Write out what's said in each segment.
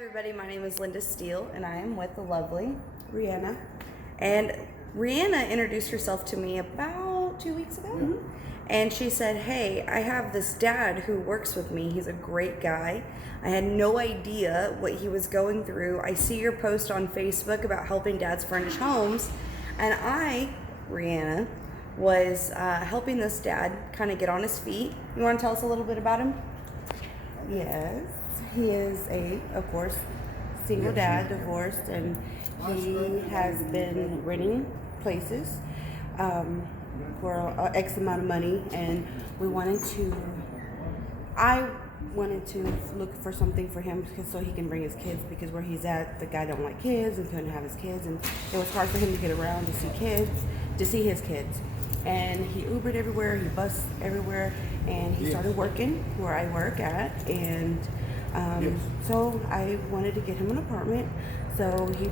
Everybody, my name is Linda Steele and I am with the lovely Rihanna. And Rihanna introduced herself to me about 2 weeks ago. Mm-hmm. And she said, hey, I have this dad who works with me. He's a great guy. I had no idea what he was going through. I see your post on Facebook about helping dads furnish homes. And I, Rihanna, was helping this dad kind of get on his feet. You want to tell us a little bit about him? Yes. He is of course, single dad, divorced, and he has been renting places for X amount of money, and I wanted to look for something for him so he can bring his kids, because where he's at, the guy don't like kids and couldn't have his kids, and it was hard for him to get around to see his kids. And he Ubered everywhere, he bused everywhere, and he started working where I work at, and so I wanted to get him an apartment. So he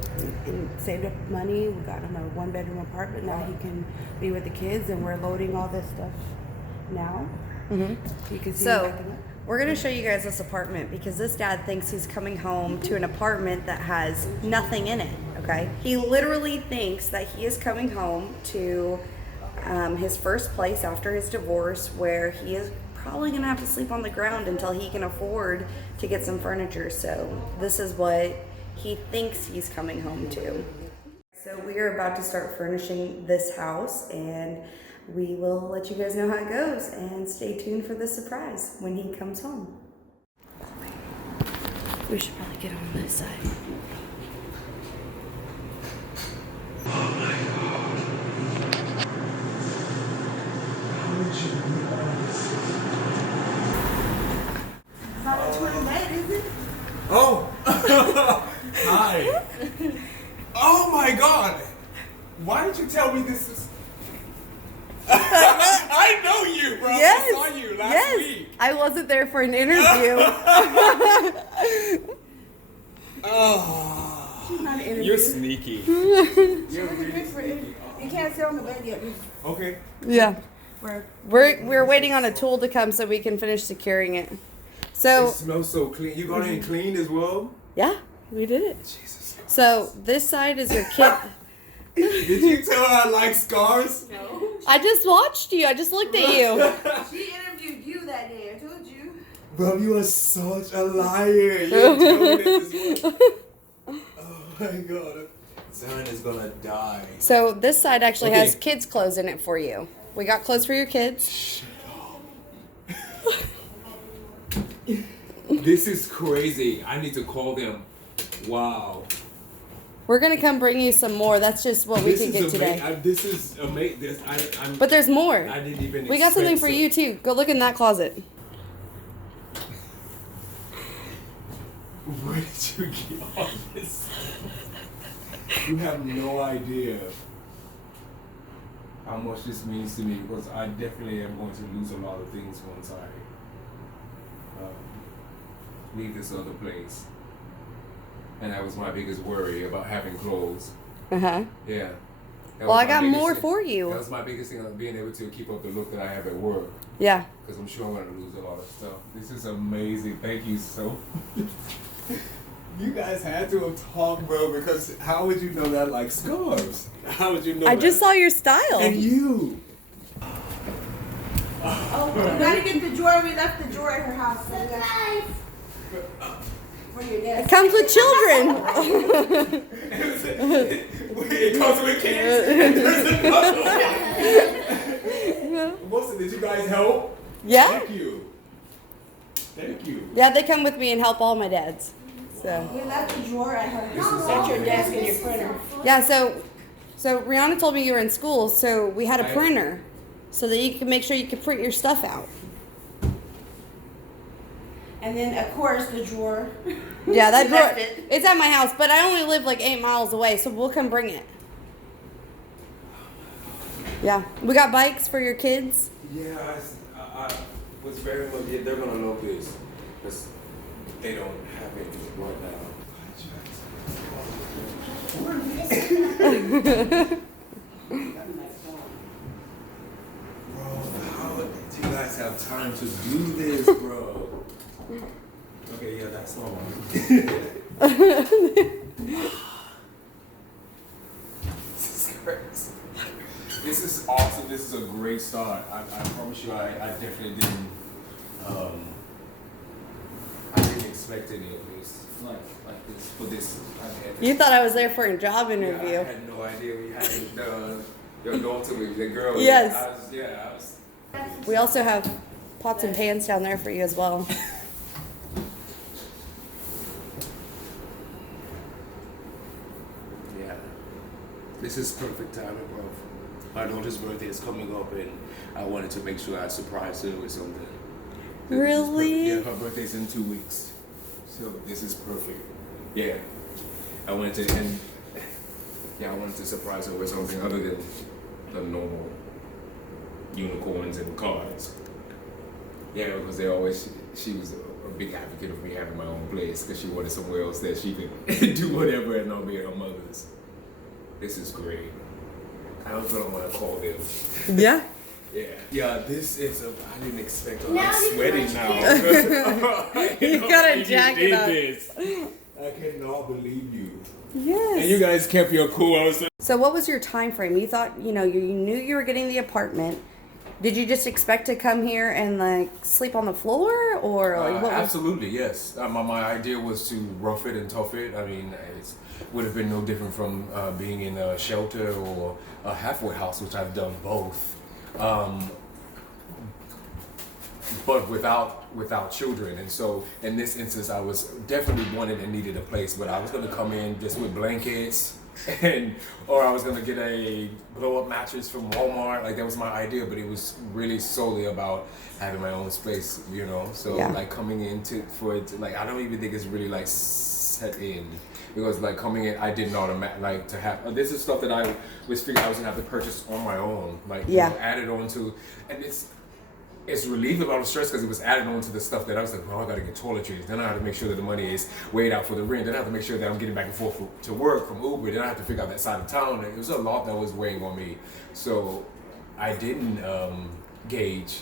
saved up money. We got him a 1-bedroom apartment. Now he can be with the kids, and we're loading all this stuff now. Mm-hmm. You can see. So we're going to show you guys this apartment because this dad thinks he's coming home to an apartment that has nothing in it. Okay, he literally thinks that he is coming home to his first place after his divorce, where he is probably gonna have to sleep on the ground until he can afford to get some furniture. So this is what he thinks he's coming home to. So we are about to start furnishing this house, and we will let you guys know how it goes, and stay tuned for the surprise when he comes home. We should probably get on this side. Oh my God. Not a twin bed, is it? Oh! Hi! Oh my God! Why did you tell me this is... I know you, bro! Yes. I saw you last week! I wasn't there for an interview. Oh, She's not an interview. you're sneaky. You're really sneaky. You can't sit on the bed yet. Okay. Yeah. We're waiting on a tool to come so we can finish securing it. So It smells so clean. You got it cleaned as well? yeah, we did it. Jesus Christ. So this side is your kid. Did you tell her I like scars? No. I just watched you. I just looked at you. She interviewed you that day. I told you. Bro, you are such a liar. You didn't tell me this as well. Oh my God. Zion is gonna die. So this side actually Okay. has kids' clothes in it for you. We got clothes for your kids. Shut up. This is crazy. I need to call them. Wow. We're gonna come bring you some more. That's just what we can get today. This is amazing. But there's more. I didn't even. We got something for you too. Go look in that closet. Where did you get all this? You have no idea how much this means to me, because I definitely am going to lose a lot of things once I leave this other place. And that was my biggest worry about having clothes. Uh-huh. Yeah. Well, I got more for you. That was my biggest thing, being able to keep up the look that I have at work. Yeah. Because I'm sure I'm going to lose a lot of stuff. This is amazing. Thank you so much. You guys had to have talked, bro, because how would you know that like scarves? How would you know I that? just saw your style. And you. Oh, we gotta get the drawer. We left the drawer at her house. So for your dad. It comes with children. It comes with kids. And there's another one. Wilson, did you guys help? Yeah. Thank you. Thank you. Yeah, they come with me and help all my dads. So. We left the drawer at her house. At your desk and your printer. Yeah, so Rihanna told me you were in school, so we had a printer so that you can make sure you can print your stuff out. And then, of course, the drawer. Yeah, that We drawer, left it. it's at my house, but I only live like 8 miles away, so we'll come bring it. Yeah, we got bikes for your kids. Yeah, I was very much. Yeah, they're gonna love this because they don't have it right now. Bro, how did you guys have time to do this, bro? Okay, yeah, that's normal. This is crazy. This is awesome. This is a great start. I promise you, I definitely didn't. I didn't expect any of this like this for this. You thought I was there for a job Yeah, interview. I had no idea we had your daughter with the girl. Yes. I was. We also have pots and pans down there for you as well. Yeah. This is perfect timing, bro. My daughter's birthday is coming up, and I wanted to make sure I surprised her with something. This is Really? perfect. Yeah, her birthday's in 2 weeks, so this is perfect. Yeah, I wanted to surprise her with something other than the normal unicorns and cards. Yeah, because she was a big advocate of me having my own place because she wanted somewhere else that she could do whatever and not be at her mother's. This is great. I don't feel I want to call them. Yeah. Yeah, this is I didn't expect it. Now I'm you sweating can now. You got a jacket on. This. I cannot believe you. Yes. And you guys kept your cool. I was So what was your time frame? You thought, you knew you were getting the apartment. Did you just expect to come here and like sleep on the floor, or like what was? absolutely, yes. My idea was to rough it and tough it. I mean, it would have been no different from being in a shelter or a halfway house, which I've done both. But without children, and so in this instance, I was definitely wanted and needed a place. But I was going to come in just with blankets, or I was going to get a blow-up mattress from Walmart. Like that was my idea, but it was really solely about having my own space, So Yeah. like coming into for it, like I don't even think it's really like set in. Because like coming in, I didn't like to have. This is stuff that I was figuring I was gonna have to purchase on my own, like added on to, and it's relieved a lot of stress because it was added on to the stuff that I was like, I gotta get toiletries. Then I have to make sure that the money is weighed out for the rent. Then I have to make sure that I'm getting back and forth to work from Uber. Then I have to figure out that side of town. And it was a lot that was weighing on me. So I didn't gauge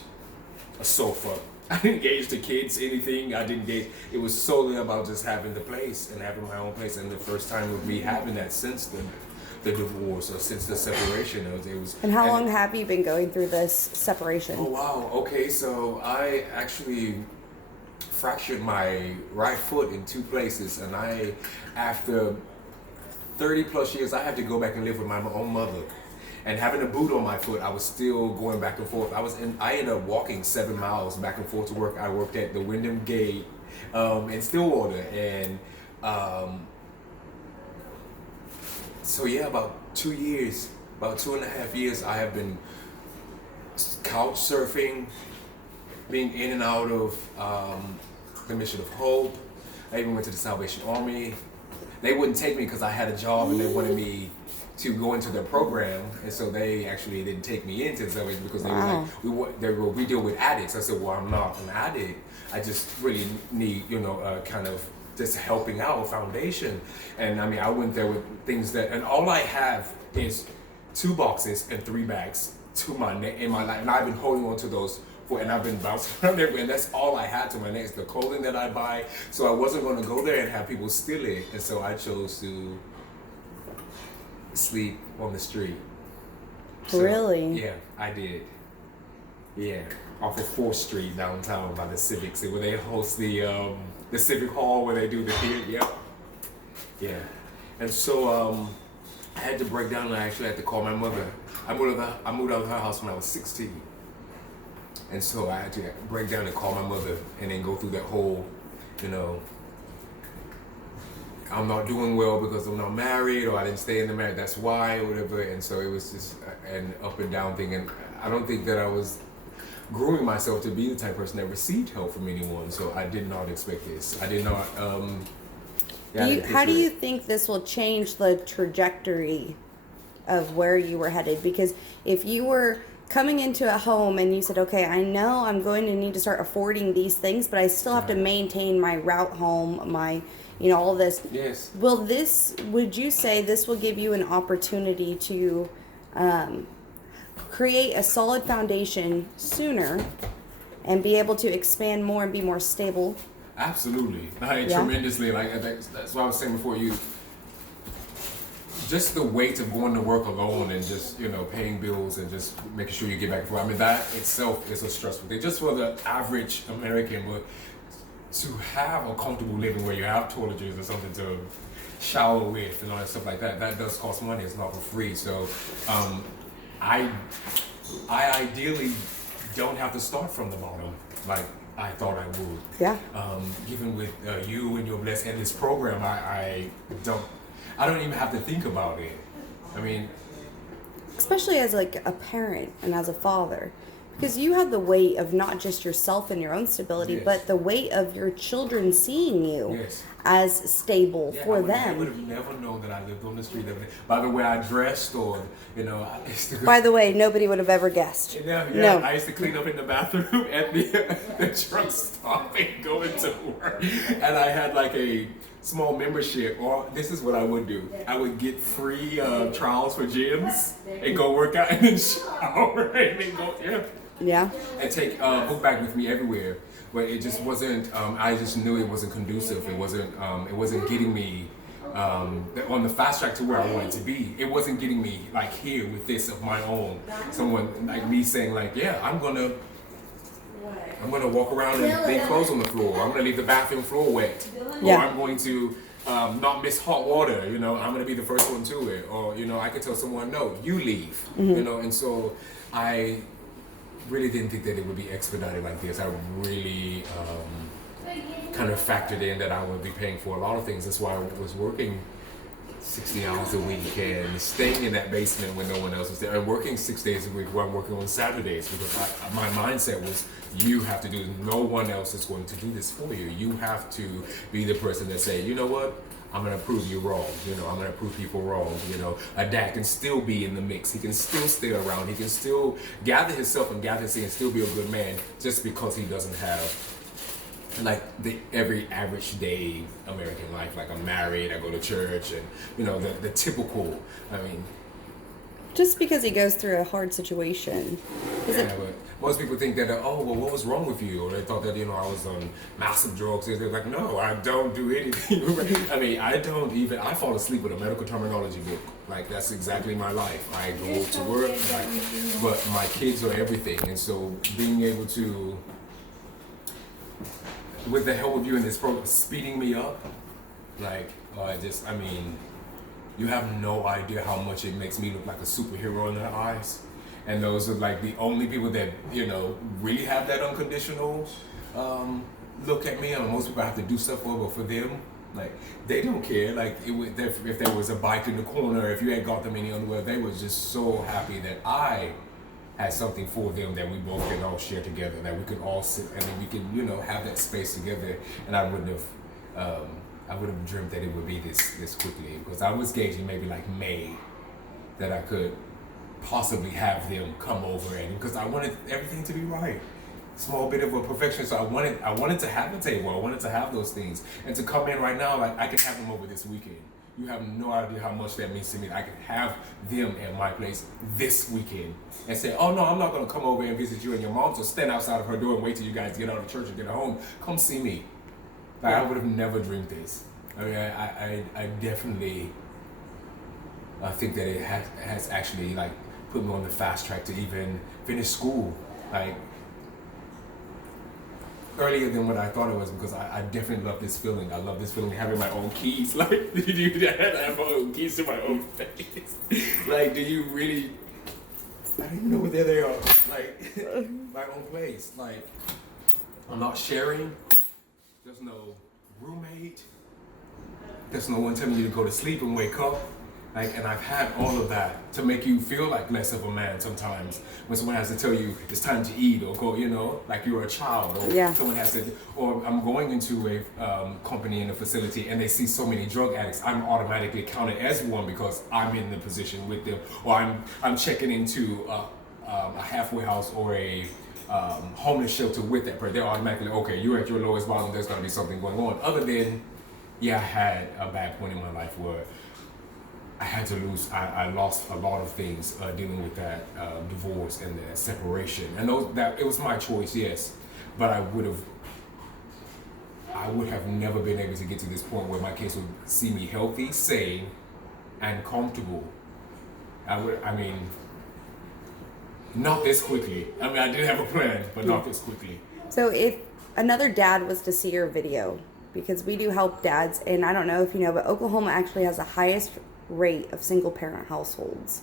a sofa. I didn't gauge the kids, anything. I didn't gauge. It was solely about just having the place and having my own place. And the first time with me having that since the divorce or since the separation, it was. And how long have you been going through this separation? Oh wow. Okay, so I actually fractured my right foot in 2 places, and after 30 plus years, I had to go back and live with my own mother. And having a boot on my foot, I was still going back and forth. I ended up walking 7 miles back and forth to work. I worked at the Wyndham Gate in Stillwater, and so yeah, about 2 years, about 2.5 years, I have been couch surfing, being in and out of the Mission of Hope. I even went to the Salvation Army. They wouldn't take me because I had a job and they wanted me to go into their program, and so they actually didn't take me into Salvation because they were like, we deal with addicts. I said, well, I'm not an addict. I just really need, kind of just helping out, a foundation. And I mean, I went there with things and all I have is 2 boxes and 3 bags to my neck in my life, and I've been holding on to those and I've been bouncing around everywhere, and that's all I had to my neck, is the clothing that I buy. So I wasn't going to go there and have people steal it, and so I chose to sleep on the street. So, Really? Yeah, I did. Yeah, off of 4th Street downtown by the Civic, where they host the Civic Hall where they do the theater. Yep. Yeah, and so I had to break down, and I actually had to call my mother. I moved out of her house when I was 16. And so I had to break down and call my mother and then go through that whole, I'm not doing well because I'm not married, or I didn't stay in the marriage, that's why, or whatever. And so it was just an up and down thing. And I don't think that I was grooming myself to be the type of person that received help from anyone. So I did not expect this. I did not. How do you think this will change the trajectory of where you were headed? Because if you were coming into a home and you said, okay, I know I'm going to need to start affording these things, but I still have to maintain my route home, my, all this. Yes. Would you say this will give you an opportunity to create a solid foundation sooner and be able to expand more and be more stable Absolutely, like Yeah. tremendously. Like that's what I was saying before. Just the weight of going to work alone and just paying bills and just making sure you get back and forth. I mean, that itself is a stressful thing just for the average American. But to have a comfortable living where you have toiletries or something to shower with and all that stuff like that, that does cost money. It's not for free. So I ideally don't have to start from the bottom like I thought I would. Yeah. Even with you and your blessed and this program, I don't even have to think about it. I mean, Especially as like a parent and as a father, because you have the weight of not just yourself and your own stability, Yes. but the weight of your children seeing you Yes. as stable yeah, for I would them. have never known that I lived on the street every day. By the way I dressed, or I used to By the way, nobody would have ever guessed. Yeah, No. I used to clean up in the bathroom at the truck stop and go into work. And I had like a small membership, or this is what I would do. I would get free trials for gyms and go work out and then shower and then go, Yeah. and take book bag with me everywhere. But it just wasn't, I just knew it wasn't conducive. It wasn't getting me on the fast track to where I wanted to be. It wasn't getting me like here with this of my own. Someone like me saying like, yeah, I'm gonna walk around and leave clothes on the floor. I'm gonna leave the bathroom floor wet. Yeah. Or I'm going to not miss hot water. I'm gonna be the first one to it. Or I could tell someone, no, you leave. And so I really didn't think that it would be expedited like this. I really kind of factored in that I would be paying for a lot of things. That's why I was working 60 hours a week and staying in that basement when no one else was there, and working 6 days a week where I'm working on Saturdays, because my mindset was, you have to do it. No one else is going to do this for you. You have to be the person that say, you know what? I'm going to prove you wrong. I'm going to prove people wrong. A dad can still be in the mix. He can still stay around. He can still gather himself and gather his and still be a good man, just because he doesn't have like the every average day American life. Like, I'm married, I go to church, and the typical. I mean, Just because he goes through a hard situation. Is it? but most people think that, oh, well, what was wrong with you? Or they thought that, I was on massive drugs. They're like, no, I don't do anything. I mean, I fall asleep with a medical terminology book. Like, that's exactly my life. I go to work, but my kids are everything. And so being able to, with the help of you in this program, speeding me up, like, you have no idea how much it makes me look like a superhero in their eyes. And those are like the only people that, really have that unconditional look at me. I mean, most people have to do stuff for, but for them, like, they don't care. Like, if there was a bike in the corner, if you had got them any underwear, they were just so happy that I had something for them that we both can all share together, that we could all sit and then we could, have that space together. And I wouldn't have dreamt that it would be this quickly, because I was gauging maybe like May that I could possibly have them come over, and because I wanted everything to be right. Small bit of a perfection, so I wanted to have a table. I wanted to have those things, and to come in right now, like, I can have them over this weekend. You have no idea how much that means to me. I can have them at my place this weekend and say, oh no, I'm not going to come over and visit you and your mom, so stand outside of her door and wait till you guys get out of church and get home. Come see me. Like, I would have never dreamed this. I mean, I definitely think that it has actually, like, put me on the fast track to even finish school, like, earlier than what I thought it was, because I definitely love this feeling. I love this feeling of having my own keys. Like, I have my own keys to my own face. Like, do you really? I don't even know where they are. Like, my own place. Like, I'm not sharing. There's no roommate. There's no one telling you to go to sleep and wake up. Like, and I've had all of that to make you feel like less of a man sometimes, when someone has to tell you it's time to eat, or go, like you're a child, or someone has to, or I'm going into a company in a facility and they see so many drug addicts, I'm automatically counted as one because I'm in the position with them, or I'm checking into a halfway house or a homeless shelter with that person. They're automatically, okay, you're at your lowest bottom, there's gonna be something going on. Other than, I had a bad point in my life where I had to lose. I lost a lot of things dealing with that divorce and the separation, and that it was my choice, yes, but I would have I would have never been able to get to this point where my kids would see me healthy, sane, and comfortable. Not this quickly. I mean, I did have a plan, but not this quickly. So if another dad was to see your video, because we do help dads, and I don't know if you know, but Oklahoma actually has the highest rate of single parent households,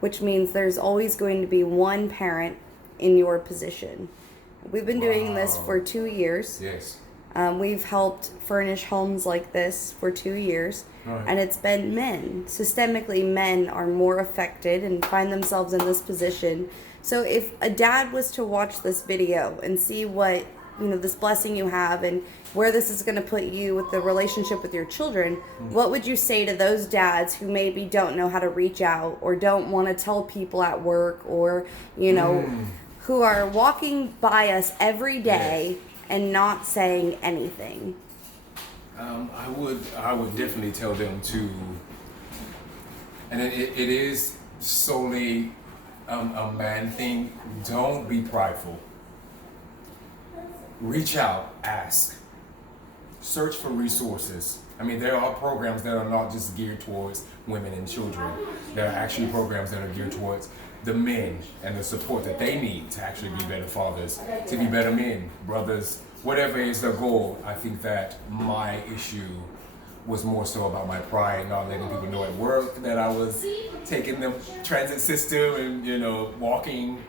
which means there's always going to be one parent in your position. We've been doing this for 2 years. Yes. We've helped furnish homes like this for 2 years. Right. And it's been men. Systemically, men are more affected and find themselves in this position. So if a dad was to watch this video and see what, this blessing you have and where this is going to put you with the relationship with your children, what would you say to those dads who maybe don't know how to reach out or don't want to tell people at work or, who are walking by us every day and not saying anything? I would definitely tell them to, and it is solely a man thing. Don't be prideful. Reach out, ask, search for resources. I mean, there are programs that are not just geared towards women and children. There are actually programs that are geared towards the men and the support that they need to actually be better fathers, to be better men, brothers, whatever is their goal. I think that my issue was more so about my pride, not letting people know at work that I was taking the transit system and, walking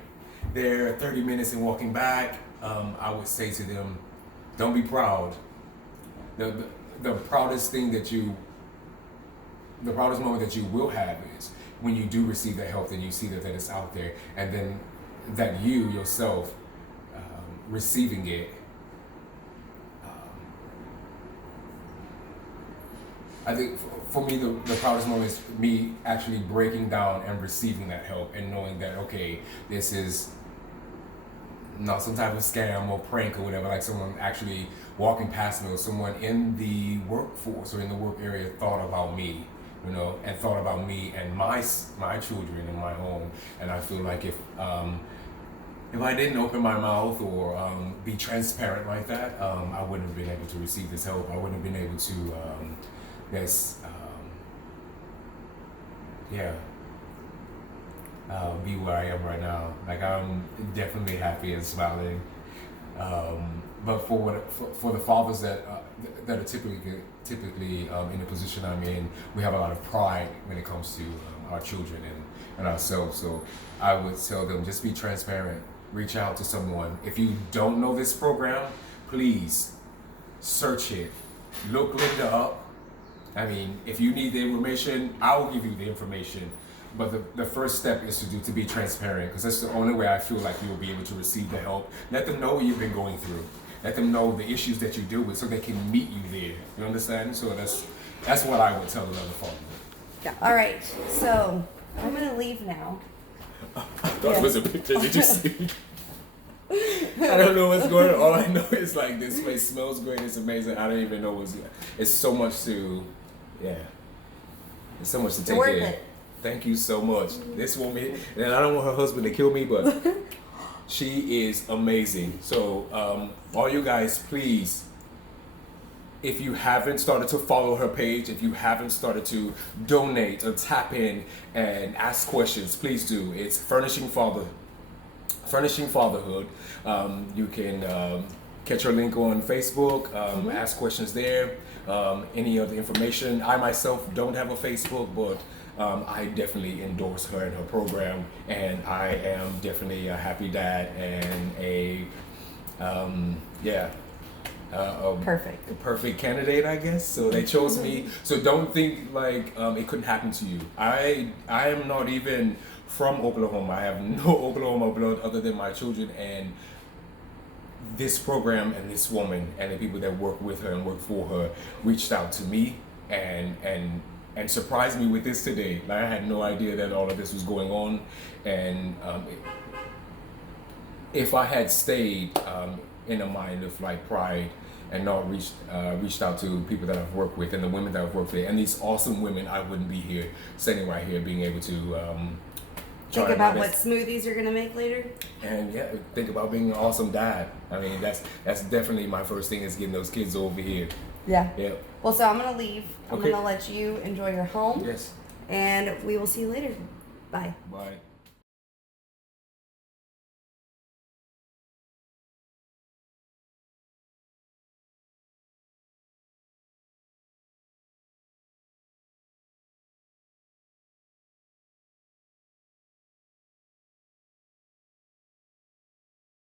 there 30 minutes and walking back. I would say to them, don't be proud. The proudest moment that you will have is when you do receive that help and you see that it's out there, and then that you yourself receiving it. I think for me, the proudest moment is me actually breaking down and receiving that help and knowing that, okay, this is not some type of scam or prank or whatever, like someone actually walking past me or someone in the workforce or in the work area thought about me, and thought about me and my children in my home. And I feel like if I didn't open my mouth or be transparent like that, I wouldn't have been able to receive this help. I wouldn't have been able to be where I am right now. Like, I'm definitely happy and smiling. But for the fathers that are typically in the position I'm in, we have a lot of pride when it comes to our children and ourselves. So I would tell them, just be transparent. Reach out to someone. If you don't know this program, please search it. Look Linda up. I mean, if you need the information, I will give you the information. But the first step is to be transparent, because that's the only way I feel like you will be able to receive the help. Let them know what you've been going through. Let them know the issues that you deal with so they can meet you there. You understand? So that's what I would tell another father. Yeah. All right. So I'm going to leave now. I thought it was a picture. Did you see? I don't know what's going on. All I know is like this place smells great. It's amazing. I don't even know it's so much to, it's so much to take worth in. it. Thank you so much. This woman, and I don't want her husband to kill me, but she is amazing. So all you guys, please, if you haven't started to follow her page, if you haven't started to donate or tap in and ask questions, please do. It's Furnishing Fatherhood. You can catch her link on Facebook, ask questions there, any other information. I myself don't have a Facebook, but I definitely endorse her and her program, and I am definitely a happy dad and a perfect candidate, I guess. So they chose me. So don't think like it couldn't happen to you. I am not even from Oklahoma. I have no Oklahoma blood other than my children, and this program and this woman and the people that work with her and work for her reached out to me and surprised me with this today. Like, I had no idea that all of this was going on, and if I had stayed in a mind of like pride and not reached out to people that I've worked with and the women that I've worked with and these awesome women, I wouldn't be here, sitting right here, being able to Think trying about my what best. smoothies you're gonna make later. And yeah, think about being an awesome dad. I mean, that's definitely my first thing is getting those kids over here. Yeah. Yeah. Well, so I'm gonna leave. I'm Okay. gonna let you enjoy your home. Yes. And we will see you later. Bye. Bye.